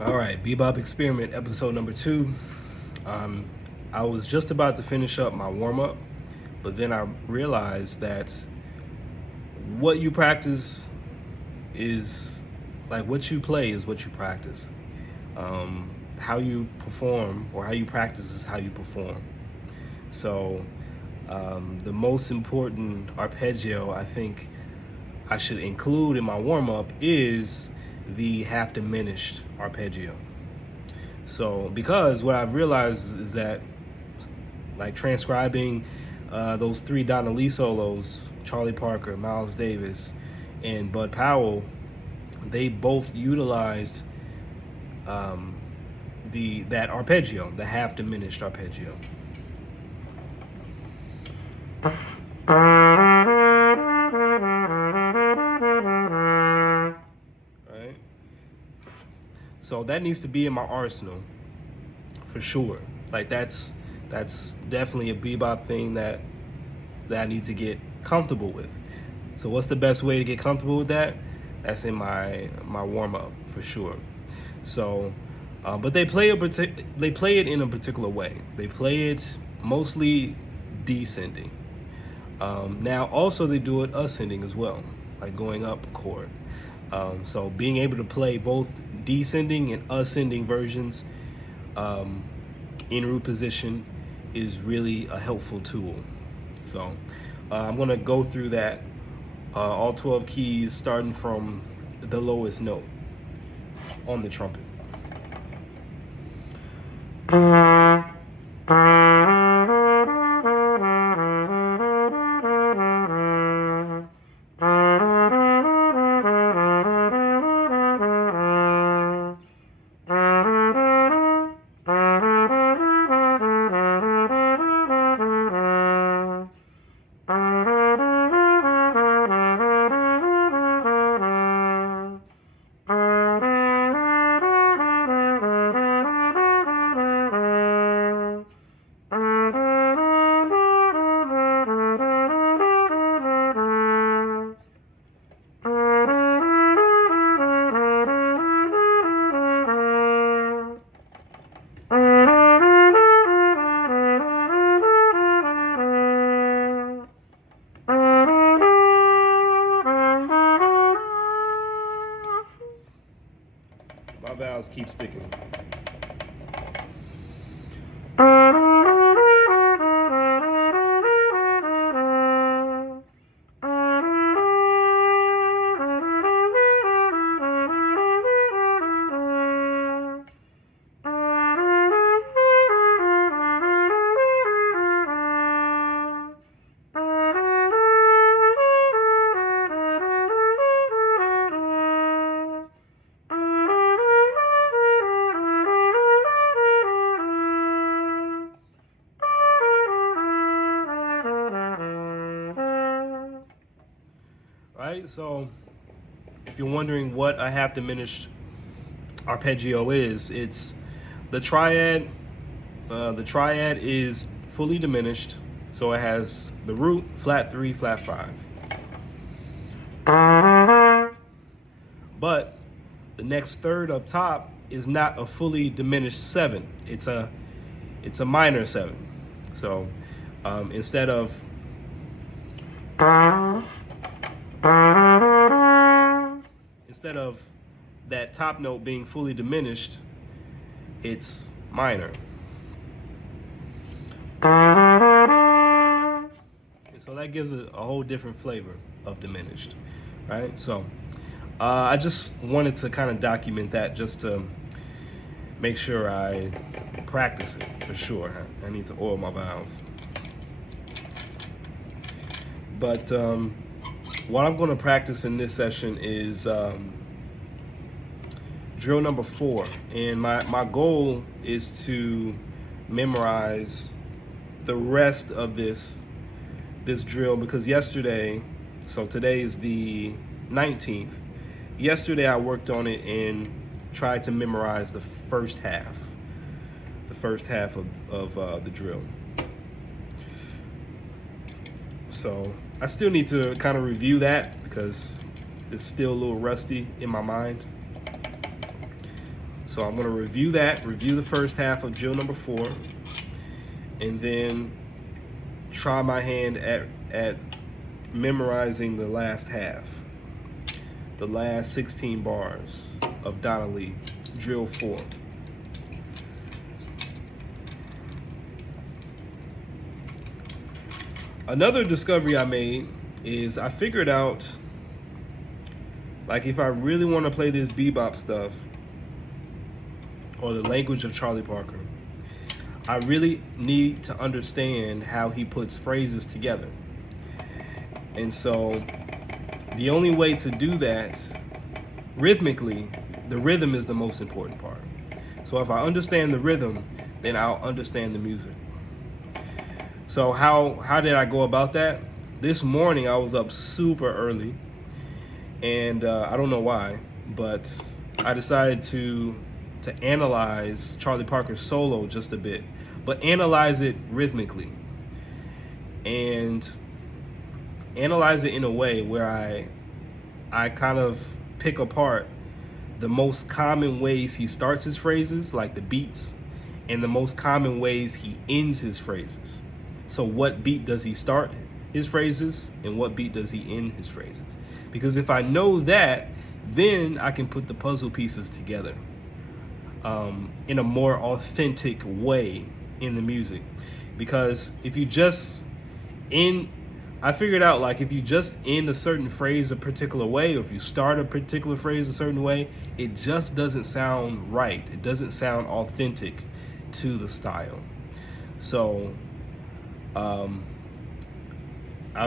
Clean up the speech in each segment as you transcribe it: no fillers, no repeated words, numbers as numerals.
All right, Bebop Experiment, episode number 2. I was just about to finish up my warm up, but then I realized that what you practice is like what you play is what you practice. How you perform or how you practice is how you perform. So, the most important arpeggio I think I should include in my warm up is the half diminished arpeggio. So, because what I've realized is that, like transcribing those 3 Donna Lee solos, Charlie Parker, Miles Davis, and Bud Powell, they both utilized that arpeggio, the half diminished arpeggio. Right? So that needs to be in my arsenal for sure. Like that's definitely a bebop thing that I need to get comfortable with. So what's the best way to get comfortable with that? That's in my warm up for sure. So, but they play it in a particular way. They play it mostly descending. Now also they do it ascending as well, like going up a chord. So being able to play both descending and ascending versions in root position is really a helpful tool. So I'm going to go through that, all 12 keys, starting from the lowest note on the trumpet. My vowels keep sticking. Right? So if you're wondering what a half diminished arpeggio is, it's the triad. The triad is fully diminished, so it has the root, flat 3, flat 5. But the next third up top is not a fully diminished 7. It's a minor 7. So instead of that top note being fully diminished, it's minor. So that gives it a whole different flavor of diminished, right? So I just wanted to kind of document that just to make sure I practice it for sure. I need to oil my vowels. But what I'm going to practice in this session is drill number 4, and my goal is to memorize the rest of this drill, because yesterday, so today is the 19th, yesterday I worked on it and tried to memorize the first half of the drill. So I still need to kind of review that because it's still a little rusty in my mind. So I'm going to review the first half of drill number 4, and then try my hand at memorizing the last half, the last 16 bars of Donna Lee, drill 4. Another discovery I made is I figured out, like, if I really want to play this bebop stuff, or the language of Charlie Parker, I really need to understand how he puts phrases together. And so the only way to do that rhythmically, the rhythm is the most important part. So if I understand the rhythm, then I'll understand the music. So how did I go about that? This morning I was up super early, and I don't know why, but I decided to analyze Charlie Parker's solo just a bit, but analyze it rhythmically, and analyze it in a way where I kind of pick apart the most common ways he starts his phrases, like the beats, and the most common ways he ends his phrases. So what beat does he start his phrases, and what beat does he end his phrases? Because if I know that, then I can put the puzzle pieces together in a more authentic way in the music. Because if you just I figured out, like, if you just end a certain phrase a particular way, or if you start a particular phrase a certain way, it just doesn't sound right. It doesn't sound authentic to the style. So I'll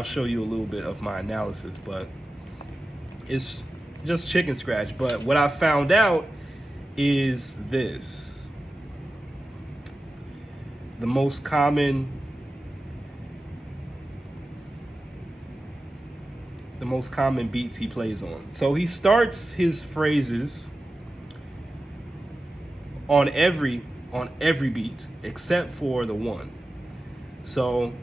show you a little bit of my analysis, but it's just chicken scratch. But what I found out is this: the most common beats he plays on. So he starts his phrases on every beat except for the 1. So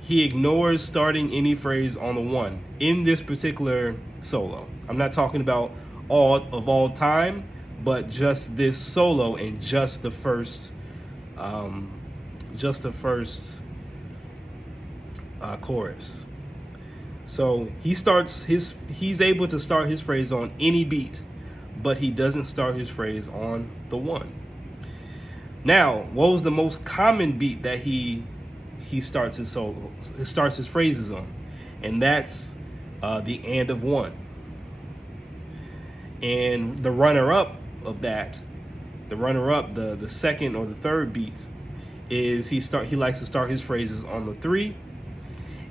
he ignores starting any phrase on the 1 in this particular solo. I'm not talking about all time, but just this solo and just the first chorus. So he's able to start his phrase on any beat, but he doesn't start his phrase on the 1. Now, what was the most common beat that he starts his phrases on? And that's the and of 1. And the runner-up of that, the second or the third beat, is he likes to start his phrases on the 3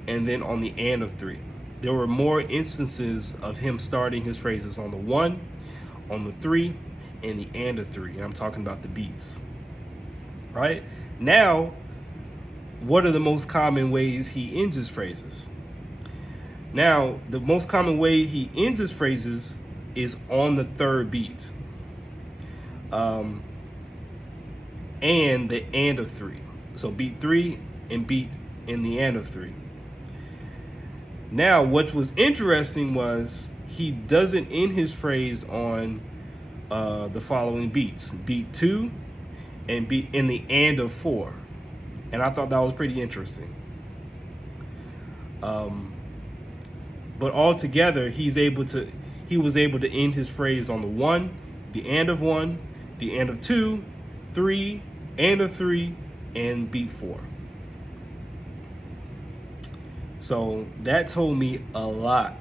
and then on the and of 3. There were more instances of him starting his phrases on the 1, on the 3, and the and of 3. And I'm talking about the beats. Right? Now, what are the most common ways he ends his phrases? Now, the most common way he ends his phrases is on the 3rd beat. And the and of 3. So beat 3 and beat in the and of 3. Now, what was interesting was he doesn't end his phrase on the following beats: beat 2 and beat in the and of 4. And I thought that was pretty interesting. But altogether, he was able to end his phrase on the 1, the and of 1, the and of 2, 3, and of 3, and beat 4. So that told me a lot,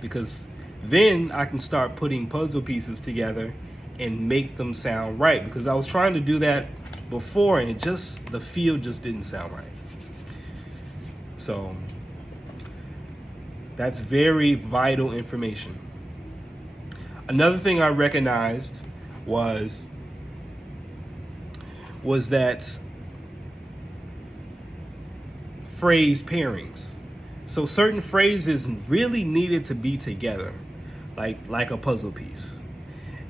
because then I can start putting puzzle pieces together and make them sound right, because I was trying to do that before and the feel just didn't sound right. So that's very vital information. Another thing I recognized was that phrase pairings. So certain phrases really needed to be together, like a puzzle piece.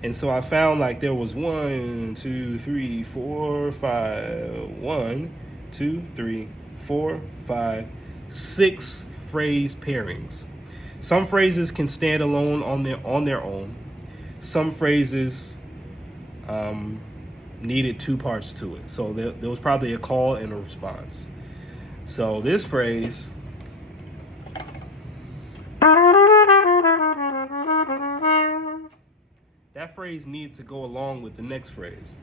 And so I found, like, there was 1, 2, 3, 4, 5, 1, 2, 3, 4, 5, 6 phrase pairings. Some phrases can stand alone on their own. Some phrases needed two parts to it. So there was probably a call and a response. So this phrase, that phrase needs to go along with the next phrase.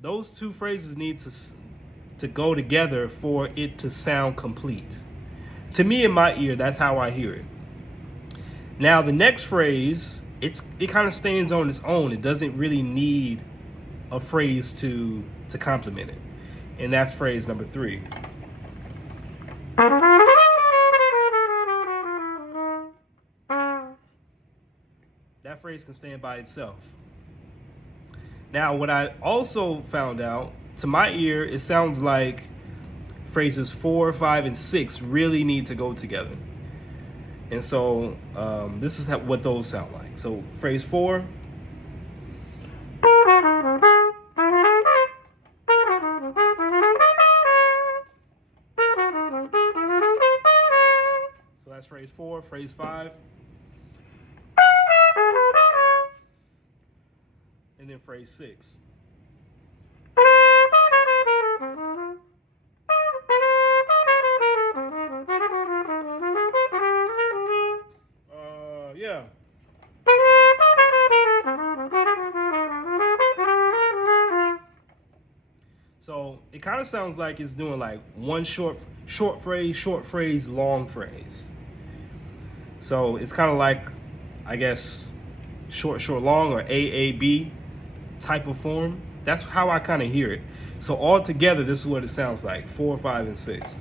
Those two phrases need to go together for it to sound complete. To me, in my ear, that's how I hear it. Now, the next phrase, it kind of stands on its own. It doesn't really need a phrase to complement it, and that's phrase number 3. That phrase can stand by itself. Now, what I also found out, to my ear, it sounds like phrases 4, 5, and 6 really need to go together. And so this is what those sound like. So phrase 4. So that's phrase 4. Phrase 5. And then phrase 6. Yeah. So it kind of sounds like it's doing like one short phrase, long phrase. So it's kind of like, I guess, short, long, or AAB type of form. That's how I kind of hear it. So all together, this is what it sounds like: 4, 5, and 6.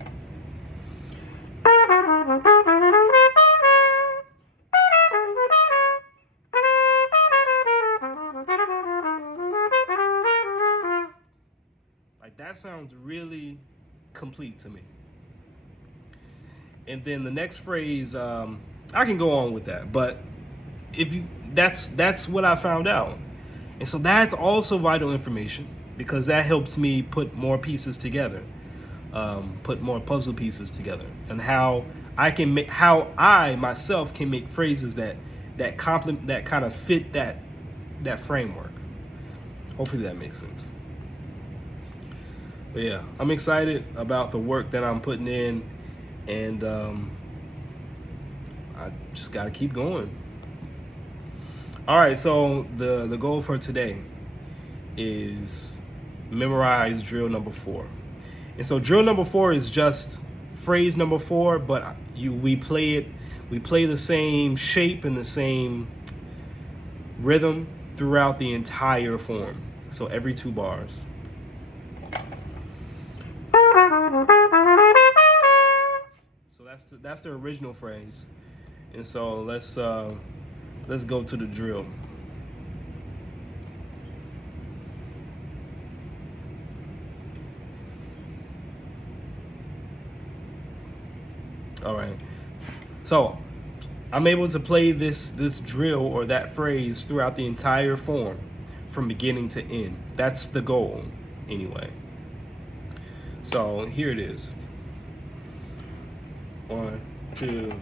Like, that sounds really complete to me. And then the next phrase, I can go on with that, but that's what I found out. And so that's also vital information, because that helps me put more pieces together, put more puzzle pieces together, and how I myself can make phrases that complement, that kind of fit that framework. Hopefully that makes sense. But yeah, I'm excited about the work that I'm putting in, and I just got to keep going. All right, so the goal for today is memorize drill number 4. And so drill number 4 is just phrase number 4, but we play the same shape and the same rhythm throughout the entire form. So every 2 bars. So that's the original phrase. And so let's go to the drill. All right. So I'm able to play this drill or that phrase throughout the entire form, from beginning to end. That's the goal, anyway. So here it is. 1, 2,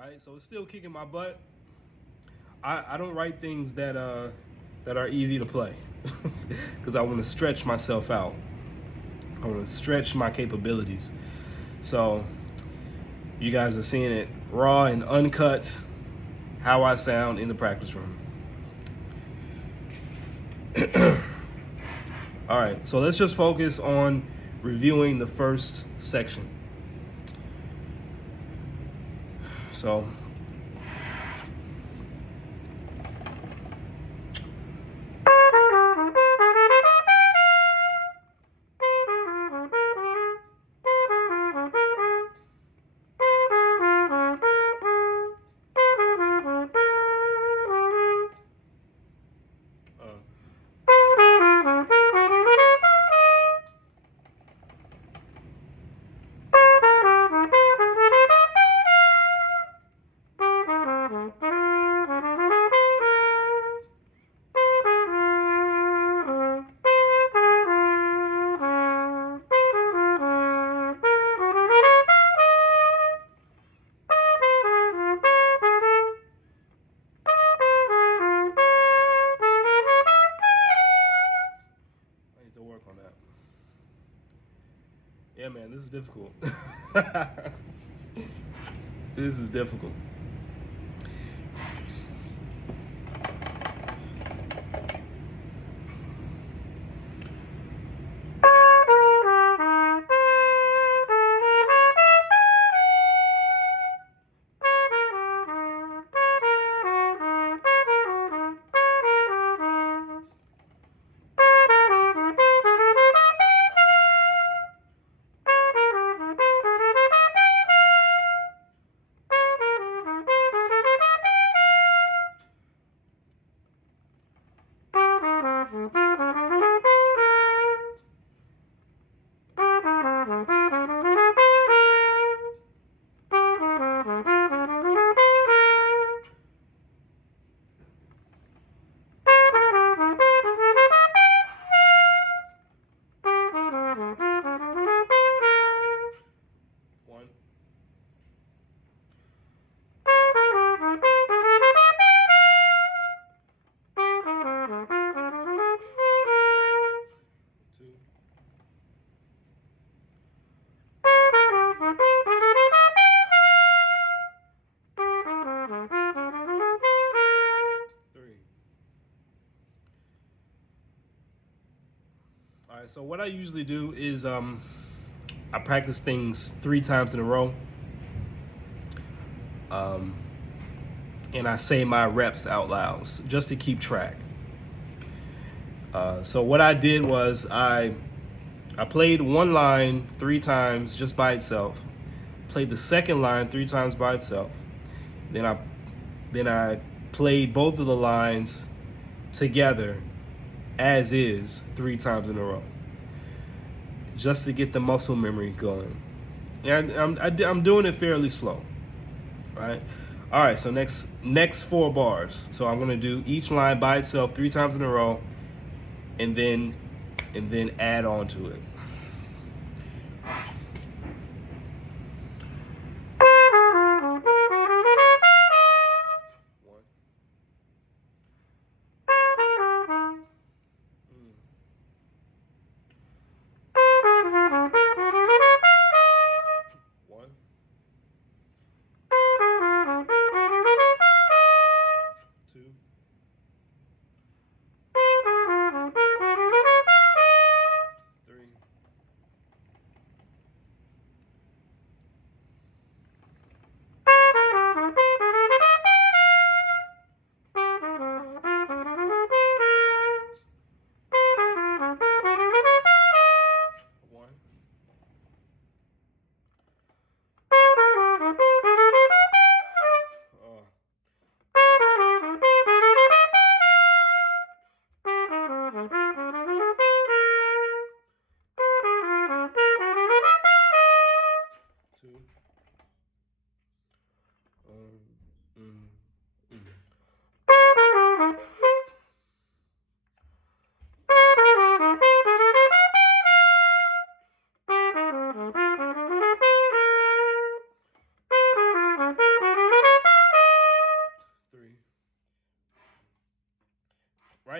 right? So it's still kicking my butt. I don't write things that are easy to play because I want to stretch myself out. I want to stretch my capabilities. So you guys are seeing it raw and uncut, how I sound in the practice room. All right, so let's just focus on reviewing the first section. So to work on that. Yeah, man, this is difficult. This is difficult. One. Two. Three. All right, so what I usually do is I practice things 3 times in a row. And I say my reps out loud just to keep track. So what I did was I played one line 3 times just by itself, played the second line 3 times by itself, then I played both of the lines together as is 3 times in a row, just to get the muscle memory going. And I'm doing it fairly slow, right? All right, so next 4 bars. So I'm gonna do each line by itself 3 times in a row, and then add on to it. One. One. Two. Three.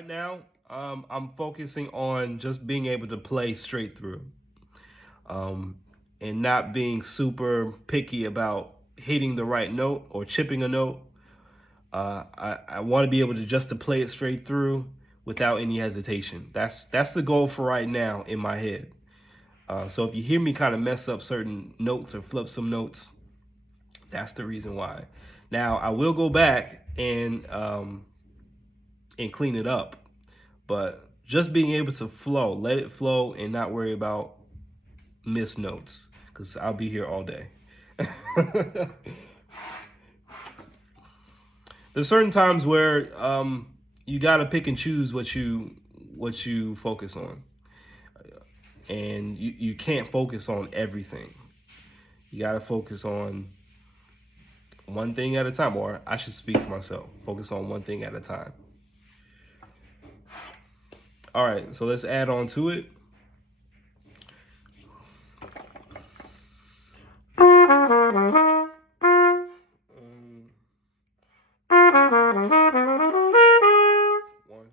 Right now, I'm focusing on just being able to play straight through, um, and not being super picky about hitting the right note or chipping a note. I want to be able to just to play it straight through without any hesitation. That's the goal for right now in my head. So if you hear me kind of mess up certain notes or flip some notes, that's the reason why. Now I will go back and clean it up, but just being able to flow, let it flow, and not worry about missed notes, because I'll be here all day. There's certain times where you gotta pick and choose what you focus on, and you can't focus on everything. You gotta focus on one thing at a time, or I should speak for myself. Focus on one thing at a time. All right, so let's add on to it. One,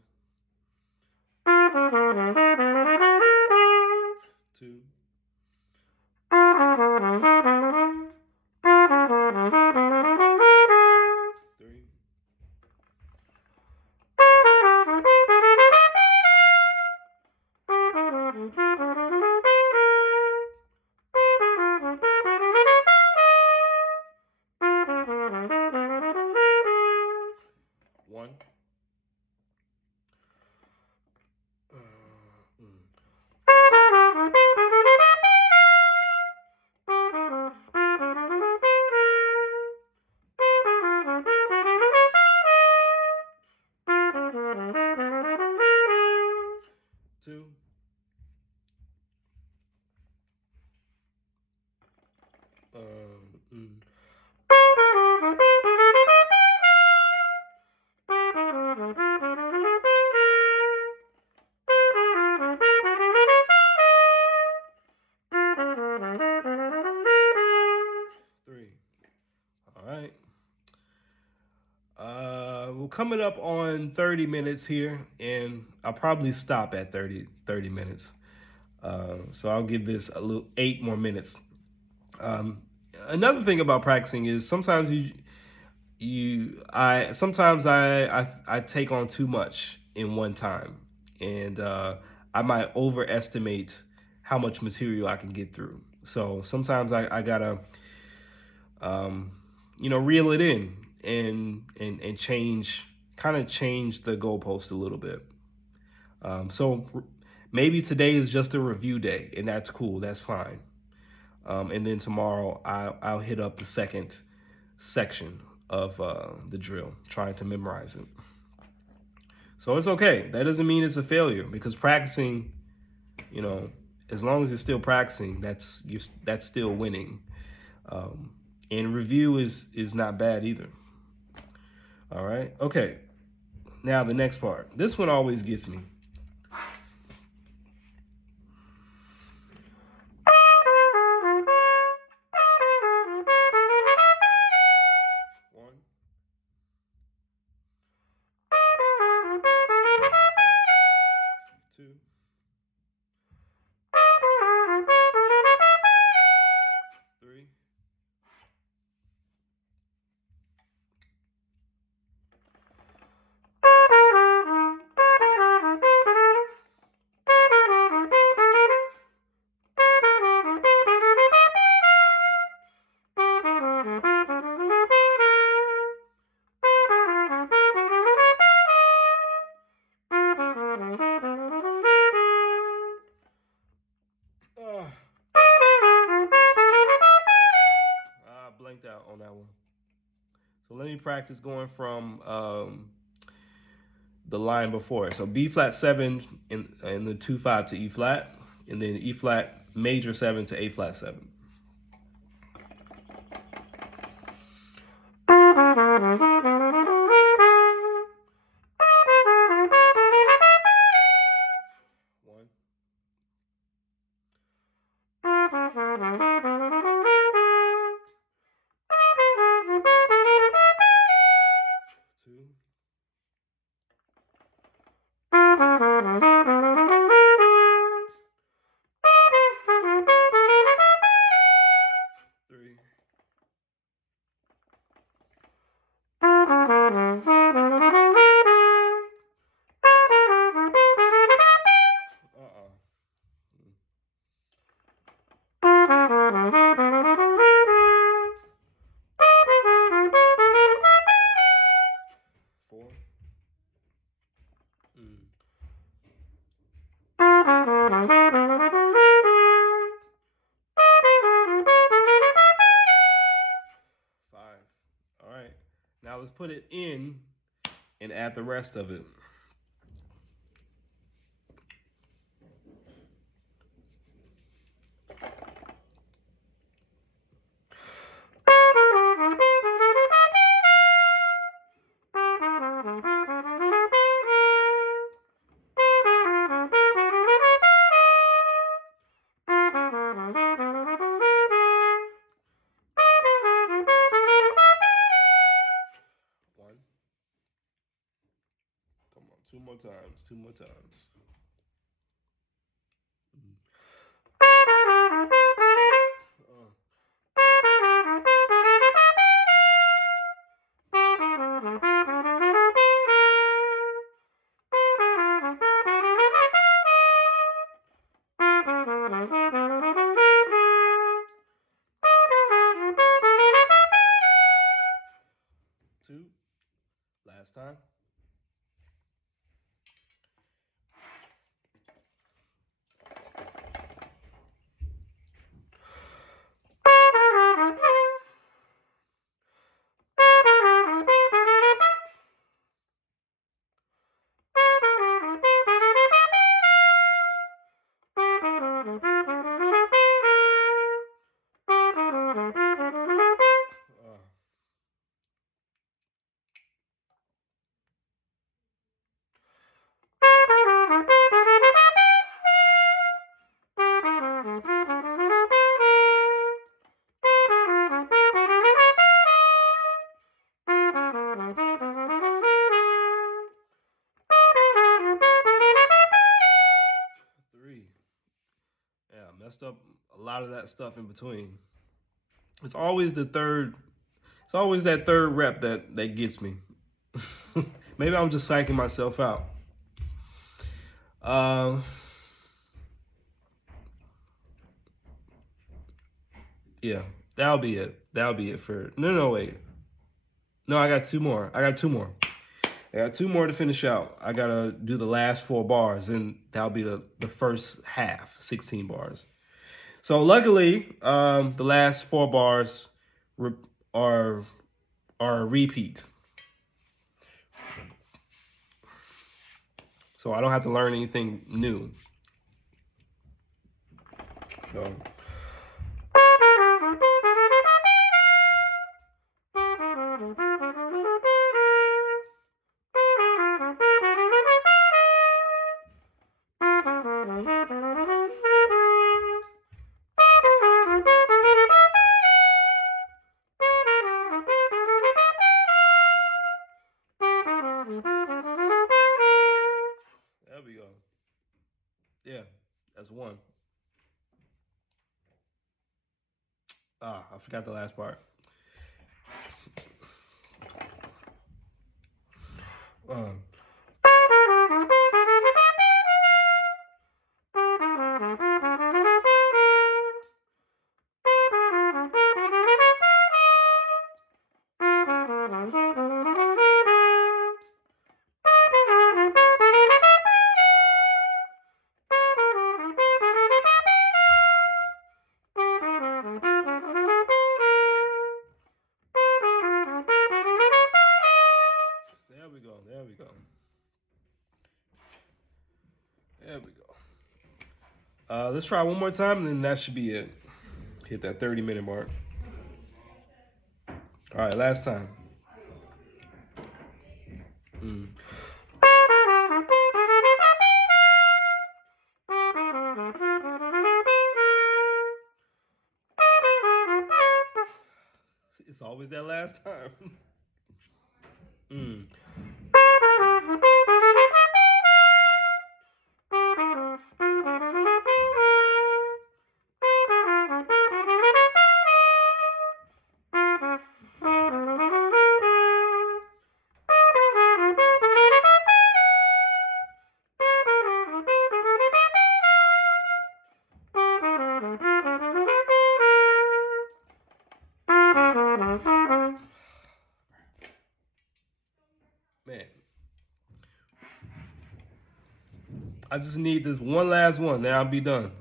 two, three, one. Two. Mm. Three. All right. We're coming up on 30 minutes here, and I'll probably stop at 30 minutes. So I'll give this a little 8 more minutes. Um, Another thing about practicing is sometimes I take on too much in one time, and I might overestimate how much material I can get through. So sometimes I gotta um, reel it in and change the goalpost a little bit. So maybe today is just a review day, and that's cool. That's fine. And then tomorrow I'll hit up the second section of the drill, trying to memorize it. So it's okay. That doesn't mean it's a failure, because practicing, you know, as long as you're still practicing, that's still winning. Um, and review is not bad either. All right. Okay. Now the next part. This one always gets me. One, two, three, ah, blanked out on that one. So let me practice going from the line before. So B flat 7 in the 2/5 to E flat, and then E flat major 7 to A flat 7. One, two, Now let's put it in and add the rest of it. One. Come on, two more times. Two more times. Two. Last time. Three. Yeah, I messed up a lot of that stuff in between. It's always the third. It's always that third rep that gets me. Maybe I'm just psyching myself out. Yeah, that'll be it. That'll be it for. No, wait. No, I got two more. I got two more to finish out. I gotta do the last 4 bars, and that'll be the first half, 16 bars. So luckily, the last 4 bars are a repeat. So I don't have to learn anything new. So. There we go. Yeah, that's 1. I forgot the last part. There we go. There we go. There we go. Let's try one more time, and then that should be it. Hit that 30-minute mark. All right, last time. It's always that last time. Man, I just need this one last one, then I'll be done.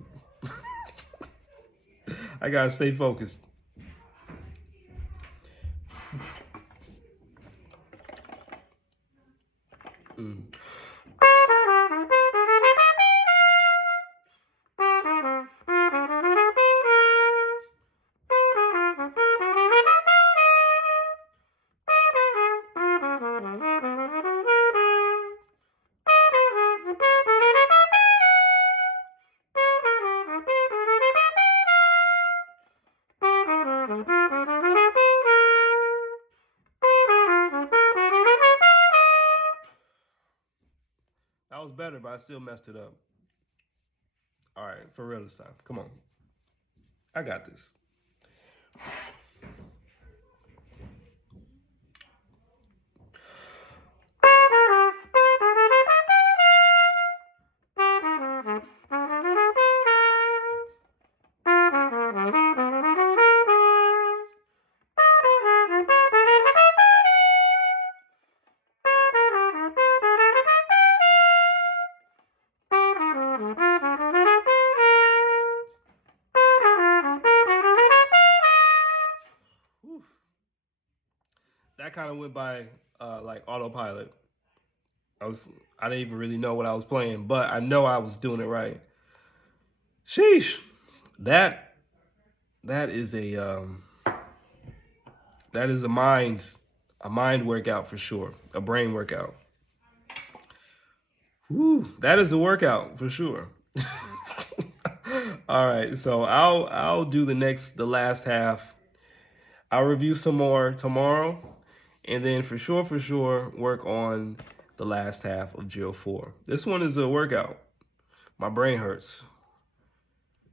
I gotta stay focused. Mm. That was better, but I still messed it up. All right, for real this time. Come on. I got this. Whew. That kind of went by like autopilot. I didn't even really know what I was playing, but I know I was doing it right. Sheesh. That that is a mind workout for sure, a brain workout. Whew, that is a workout for sure. All right, so I'll do the last half. I'll review some more tomorrow, and then for sure work on the last half of Drill 4. This one is a workout. My brain hurts.